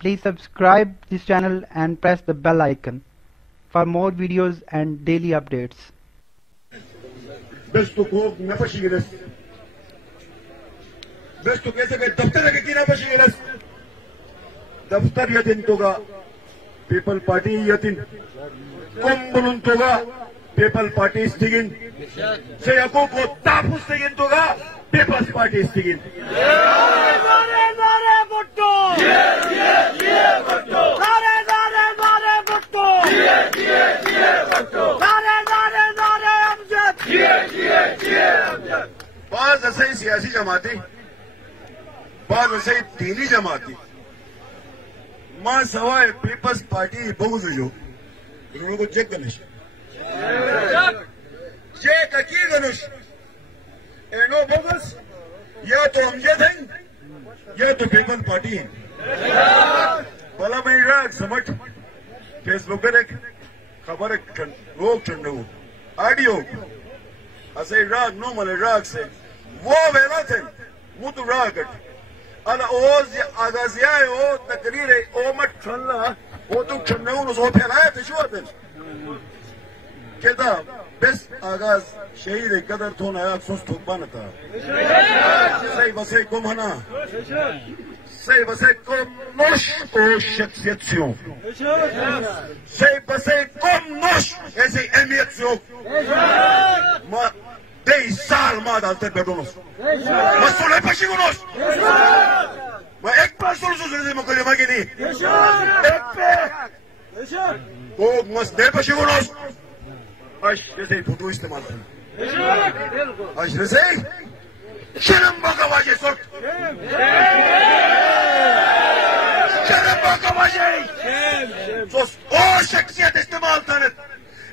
Please subscribe this channel and press the bell icon for more videos and daily updates. Besto ko napashigilas. Besto kaise ke daftar ke kina pashigilas. Daftar yatin toga People Party yatin. Kumbulun toga People Party stigin. Sayako ko tapus stigin toga People's Party stigin. بعض ایسے سیاسی جماعتیں بعض ایسے دینی جماعتیں ماں سوائے پیپلز پارٹی بغض جو انہوں کو چیک گنش چیک اکی گنش اینو بغض یا تو امجد ہیں یا تو پیپلز پارٹی ہیں بلا میں راک سمجھ فیس بک پر ایک خبر روک چنڈو آڈیو اسے راگ نو ملے راگ سے وہ ویلا تھے متو راگٹ انا اوز آغازیائے او تقریر او مٹ چھنلا او تو چھننے انہوں سو پھیلائے تھے شو آتے کہتا بس آغاز شہید قدر تھون آیا سوس تھوک بانتا سی بسے کم ہنا سی بسے کم نوش او شخصیت سیوں سی بسے کم نوش ایسی اہمیت سیوں دei sal ma dal te bedonos ma sole pashigonos ma ek pasol so zede mo kole magini o mas de pashigonos ash dese photo istemal ash dese şerem bagavaje sort şerem bagavaje sos o şahsiyet istemal tanet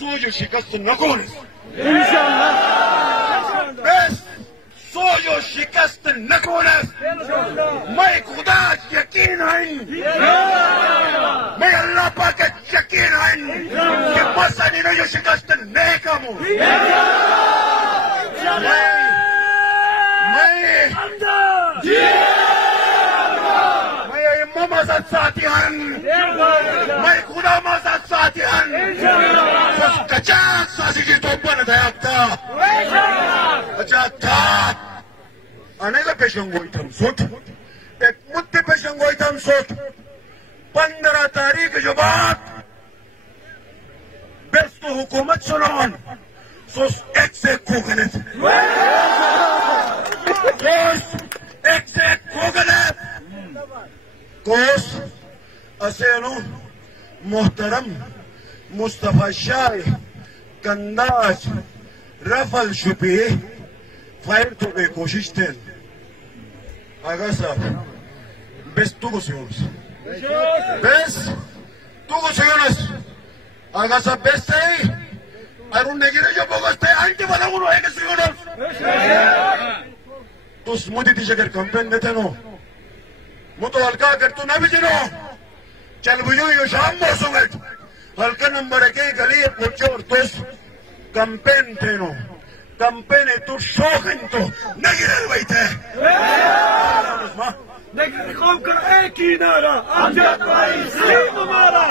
سوجو شکست نکنید انشاءاللہ بس سوجو شکست نکنید میں خدا یقین ہیں میں اللہ پاک یقین ہیں کہ مسانی نو شکست نہیں کمو مزد ساتھی ہیں میں خدا مزد ساتھی ہیں کچاک ساسی جی تو بن دیا تا اچھا تھا آنے کا پیشنگوئی تھا سوٹ ایک مدی پیشنگوئی تھا سوٹ 15 تاریخ جو بات بیس تو حکومت سنون سوس ایک سے ایک کھوگنت سوس ایک سے ایک کھوگنت کوس اسینو محترم مصطفی شاہ کنداز رفل شپی فائر تو بے کوشش تین آگا صاحب بیس تو کو سیونس بیس تو کو سیونس آگا صاحب بیس تے ارون نگیرے جو بوگس تے آنٹی بدا گنو ہے کہ سیونس تو سمودی تیشہ کر کمپین دیتے نو متو ہلکا کر تو نہ بھی جنو چل بجو یہ شام موسو گئے ہلکا نمبر ایک گلی پوچھو اور توس کمپین تھے نو کمپین تو شوخن تو نگی رہوئی تھے نگی قوم کا ایک ہی نعرہ امجد بھائی سیم ہمارا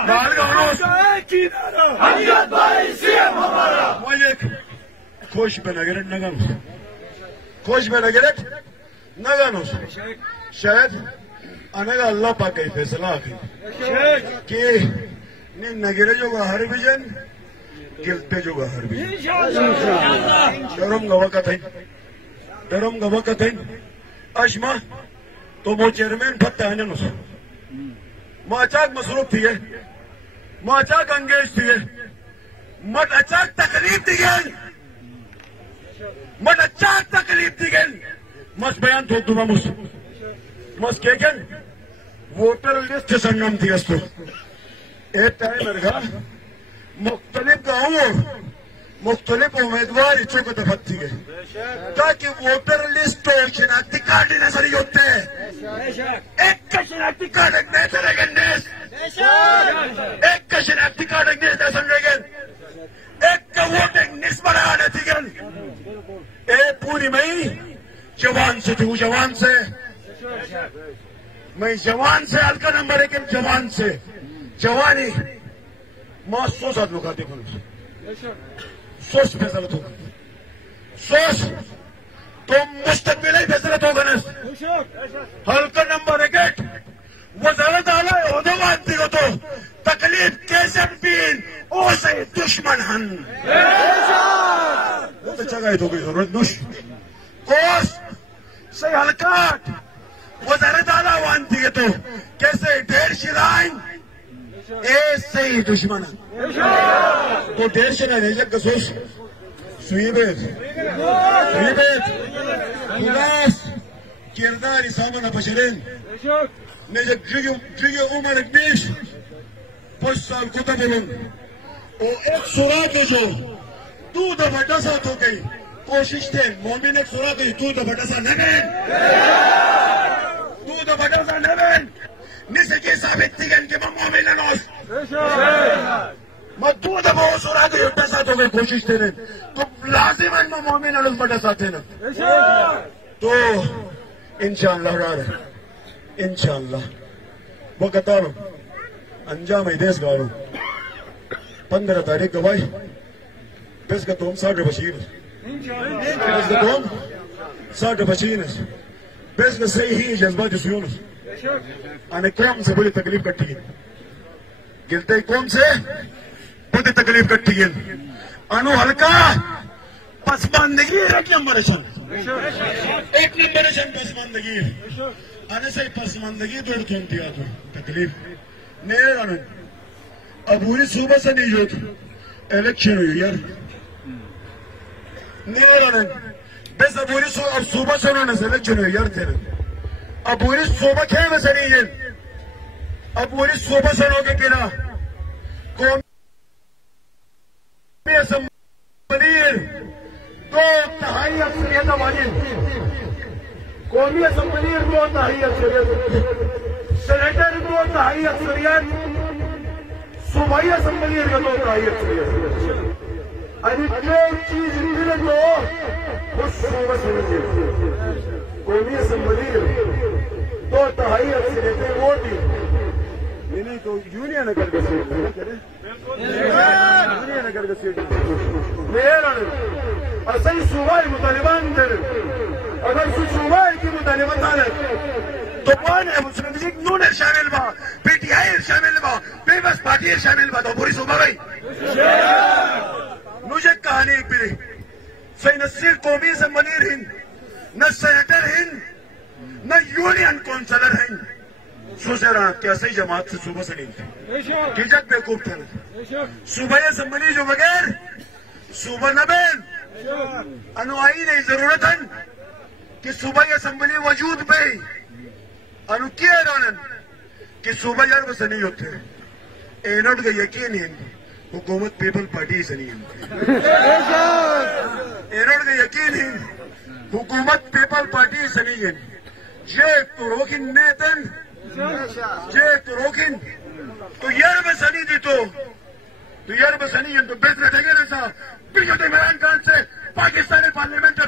ایک ہی نعرہ امجد بھائی سیم ہمارا مجھے خوش بے نگرت نگانوس خوش بے نگرت نگانوس شاید آنے کا اللہ پاک کا فیصلہ آخری کہ نگرے جو گا ہر بیجن گلتے جو گا ہر بیجن درم گا وقت ہے درم گا وقت ہے اشما تو وہ چیئرمین پھتا ہے ننوس ماں اچاک مصروف تھی ہے ماں اچاک انگیج تھی ہے مت اچاک تقریب دی گئی مت اچاک تقریب دی گئی مس بیان تو دو مس مس کیکن ووٹر لسٹ سنگم تھی اس کو ایک ٹائم رکھا مختلف گاؤں مختلف امیدوار اچھو کو دفت تھی گئے تاکہ ووٹر لسٹ و شناختی کارڈ نظری ہوتے ہیں ایک کا شناختی کارڈ اگنے سے رگنیس ایک کا شناختی کارڈ اگنے سے سنگن ایک کا ووٹنگ نس بڑا آنے تھی گن اے پوری میں جوان سے تھی جوان سے میں جوان سے ہلکا نمبر ایک جوان سے جوانی ماں سو ساتھ مکاتے کھولو سوچ فیصلت ہوگا سوچ تم مستقبل ہی فیصلت ہوگا نس ہلکا نمبر ایک وزارت آلہ عہدہ وانتی ہو تو تکلیف کیسے بین او سے دشمن ہن وہ تو چگائی تو گئی ضرورت نوش کوس سے ہلکات وزارت آلہ وانتی ہے تو کیسے ڈھیر شرائن ایسے ہی دشمن تو ڈھیر شرائن ہے جب کسوس سویبت خلاص کرداری سامنا پشرین نجد جگہ عمر اکبیش 5 سال کتا بلن او ایک سورات جو تو دا بڑا ساتھ ہو گئی کوشش تھے مومن ایک سورات ہوئی تو دا بڑا ساتھ نمین تو دا بڑا ساتھ نمین نسے کی ثابت تھی گن کہ میں مومن نوز میں تو دا بڑا سورات ہوئی بڑا ساتھ ہو گئی کوشش تھے تو لازم ہے میں مومن نوز بڑا ساتھ ہے نا تو انشاءاللہ رہا انشاءاللہ وہ کہتا رہا انجام ایدیس گارو 15 تاریخ گوائی بیس کا توم 60 بشیر بیس کا توم 60 بشیر بیس کا صحیح جذبات جسیون آنے قوم سے بڑی تکلیف کٹھی گئی گلتے قوم سے بڑی تکلیف کٹھی گئی انو ہلکا پسماندگی ایک نمبرشن پسماندگی آنے سے پسماندگی دوڑ تھونتی آتو تکلیف نیر آنند ابوری صوبہ سے نہیں جو تھا الیکشن ہوئی یار نیر آنند بس ابوری صوبہ سے انہوں نے الیکشن ہوئی یار تیرے ابوری صوبہ کھے میں سے نہیں جن ابوری صوبہ سے انہوں کے پینا قومی اسمبلیر 2/3 اکثریت والی قومی اسمبلیر 2/3 اکثریت سینیٹر 2/3 اکثریت صوبائی اسمبلی 2/3 اکثریت ابھی جو چیز ملے تو وہ صوبہ سے قومی اسمبلی 2/3 اکثریت ووٹ دی نہیں تو یونین اگر کا سیٹ یونین اگر کا سیٹ میرا اصل صوبائی مطالبان دے اگر صوبائی کی مطالبان دے تو کون ہے مسلم لیگ نون شامل با پی ٹی آئی شامل با پیپلز پارٹی شامل با تو پوری صوبہ گئی مجھے کہانی ایک بھی صحیح نہ صرف قومی اسمبلی ہند نہ سینیٹر ہند نہ یونین کونسلر ہند سوچے رہا کیا صحیح جماعت سے صوبہ سے نہیں تھی کجک بیوقوف تھا صوبائی اسمبلی جو بغیر صوبہ نہ بین انوائی نہیں ضرورت ہے کہ صوبائی اسمبلی وجود پہ انو کیا رونن کہ صوبہ یار وہ سنی ہوتے اینوٹ کا یقین ہے حکومت پیپل پارٹی سنی ہے اینوٹ کا یقین ہے حکومت پیپل پارٹی سنی ہے جے تو روکن نیتن جے تو روکن تو یار میں سنی دی تو یار میں سنی ہے تو بیس رہے گے ایسا بیجوٹی عمران خان سے پاکستانی پارلیمنٹ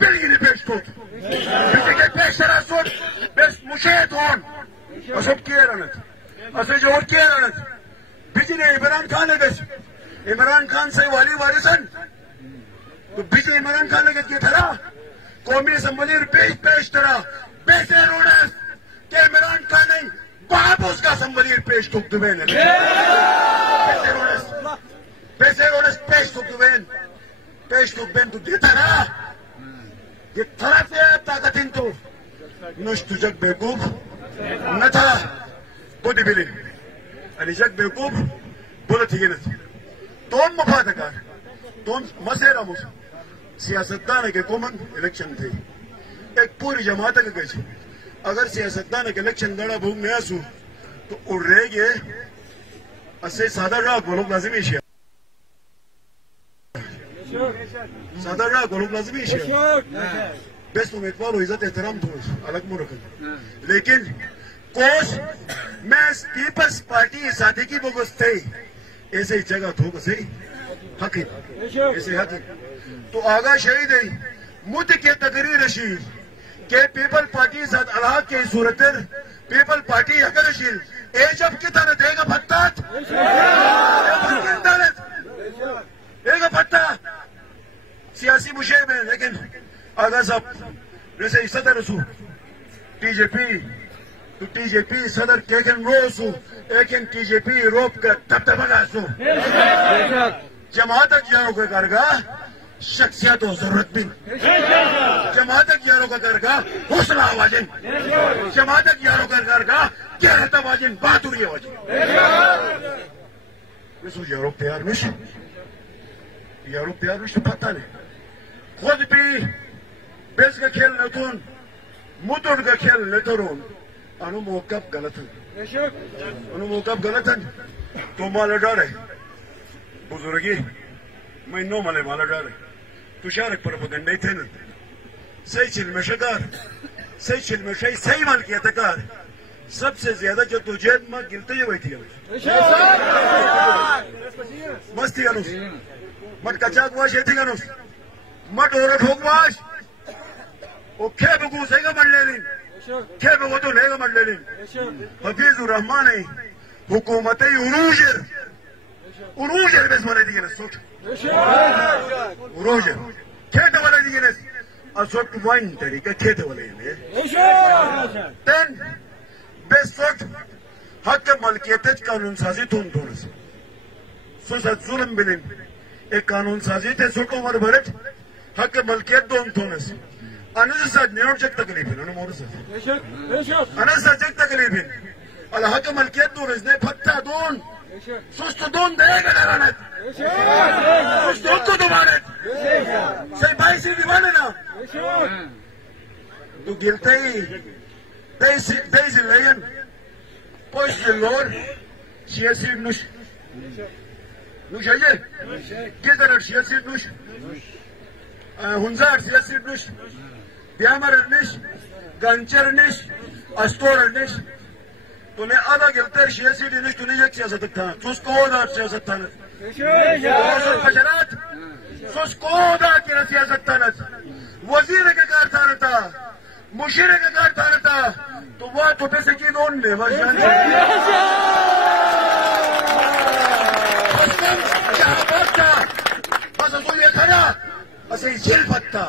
بل یہ پیش کو کسی کے پیش شرح سوٹ بیس مشاہد ہون اسب کیا رہنت اسے جو کیا رہنت بیجی نے عمران خان ہے بیس عمران خان سے والی وارثن تو بیجی عمران خان لگت کیا تھرا قومی اسمبلی پیش ترا پیسے روڑس کہ عمران خان نہیں باپ اس کا اسمبلی پیش کو دوین پیسے روڑس پیش کو دوین پیش کو بین تو دیتا رہا یہ طرف ہے طاقت ان تو نشتو جگ بیوقوف نہ تھا بودی بلی علی جگ بیوقوف بولت ہی نہ تھی تون مفادکار تون مسیرہ مسیرہ سیاستدان کے کومن الیکشن تھی ایک پوری جماعت کے گئے اگر سیاستدان کے الیکشن لڑا بھوگ میں آسو تو اڑ رہے گے اسے سادہ راہ گولوک لازمی شیا سادہ راہ گولوک لازمی شیا بس تم اتوال و عزت احترام تو الگ مو رکھا لیکن کوش میں پیپلز پارٹی ساتھی کی بگس تھے ایسے ہی جگہ تھو کسے حق ایسے حق تو آگاہ شہید ہے مد کے تقریر رشید کہ پیپل پارٹی ساتھ اللہ کے صورتر پیپل پارٹی اگر رشید اے جب کتا نہ دے گا بھتات دے گا بھتا سیاسی مشہب ہے لیکن آگاہ صاحب جیسے صدر رسو ٹی جے پی تو ٹی جے پی صدر کیکن رو سو لیکن ٹی جے پی روپ کا تب تبگا سو جماعت اکیاروں کا کرگاہ شخصیت و ضرورت بھی جماعت اکیاروں کا کرگاہ حوصلہ آوازن جماعت اکیاروں کا کرگاہ کیرت آوازن بہادری آوازن اسو یارو پیار نش تو پتہ نہیں خود بھی بیس کا کھیل نتون مدن کا کھیل نترون انو موقف غلط ہے تو مالا ڈارے بزرگی میں نو مالے مالا ڈارے تو شارک پروپیگنڈے تھے نا صحیح چلمشکار صحیح چلمشائی صحیح مال کیا تکار سب سے زیادہ جو تجھید ماں گلتے ہوئے تھی مستی گنوس مت کچاک واش ایتھی گنوس مت اورت ہوگ واش او کھے بگو سیگا مر لیلین کھے بگو تو لیگا مر لیلین حفیظ الرحمن حکومتی عروجر بس والے دیگے نسوٹ عروجر کھیت والے دیگے نس اسوٹ وائن طریقہ کھیت والے دیگے تین بس سوٹ حق ملکیتج قانون سازی تون تونس سوست ظلم بلن ایک قانون سازی تے سوٹو مر بھرت حق ملکیت دون تونس انس ساتھ نیوٹ چک تکلیفین انو مورس انس ساتھ چک تکلیفین الحق ملکیت دون اس نے پھتا دون سوست دون دے گا لرانت سوست دون تو دوبارت سی بائی سی دیوانے نا تو گلتے ہی دیزی لین پوش دلور سیاسی نوش نوش ہے گیزر سیاسی نوش ہنزار سیاسی نوش دیامر نش گنچر نش استور نش تو نے آدھا گلتر سیاسی نش تو نے یک سیاست تھا سوس کو دا سیاست تھا سوس پشرات سوس کو دا کی سیاست تھا وزیر کا کار تھا رہتا مشیر کا کار تھا رہتا تو وہ تو پیسے کی دون لے بس تو یہ کھڑا اسے جیل پتا